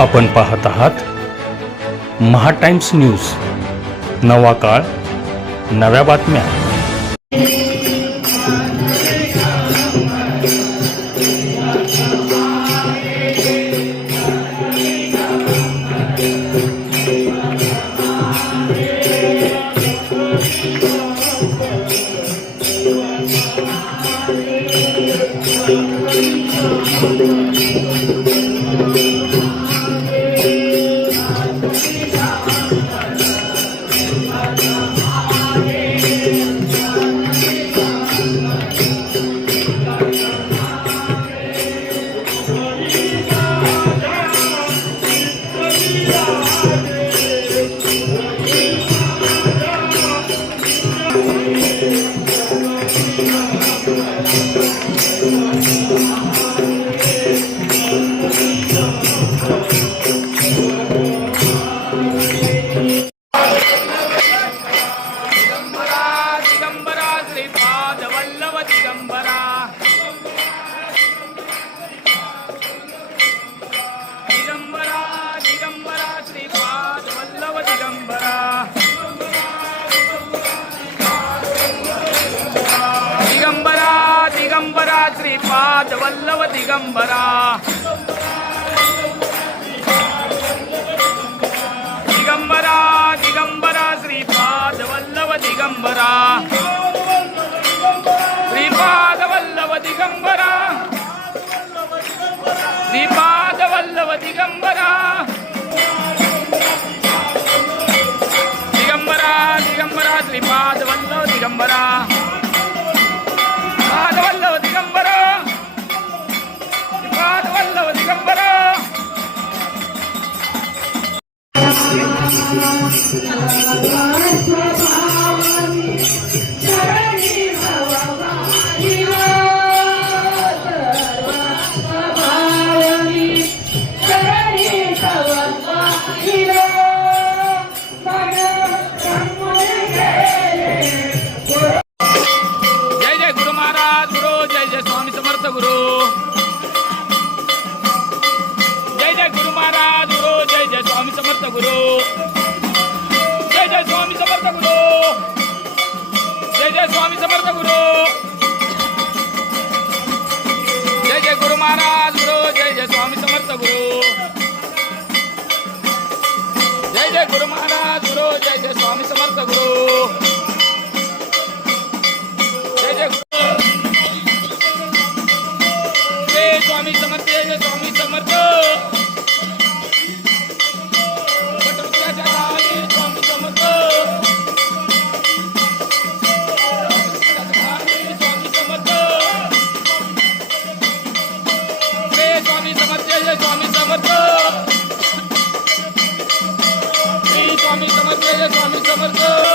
आपण पाहत आहात महा टाइम्स न्यूज. नवा काळ, नव्या बातम्या. श्रीपाद वल्लभ दिगंबरा दिगंबरा दिगंबरा श्रीपाद वल्लभ दिगंबरा श्रीपाद वल्लभ दिगंबरा श्रीपाद वल्लभ दिगंबरा दिगंबरा दिगंबरा श्रीपाद वल्लभ दिगंबरा वल्लभ दिगंबरा श्रीपाद वल्लभ दिगंबरा. स्वामी समर्थ गुरु जय जय स्वामी समर्थ गुरु जय जय स्वामी समर्थ गुरु जय जय गुरु महाराज गुरु जय जय स्वामी समर्थ गुरु जय जय गुरु महाराज गुरु जय जय स्वामी समर्थ गुरु जय जय स्वामी समर्थ जय जय स्वामी समर्थ स्वामी समर्थ जय स्वामी समर्थ श्री स्वामी समर्थ जय स्वामी समर्थ.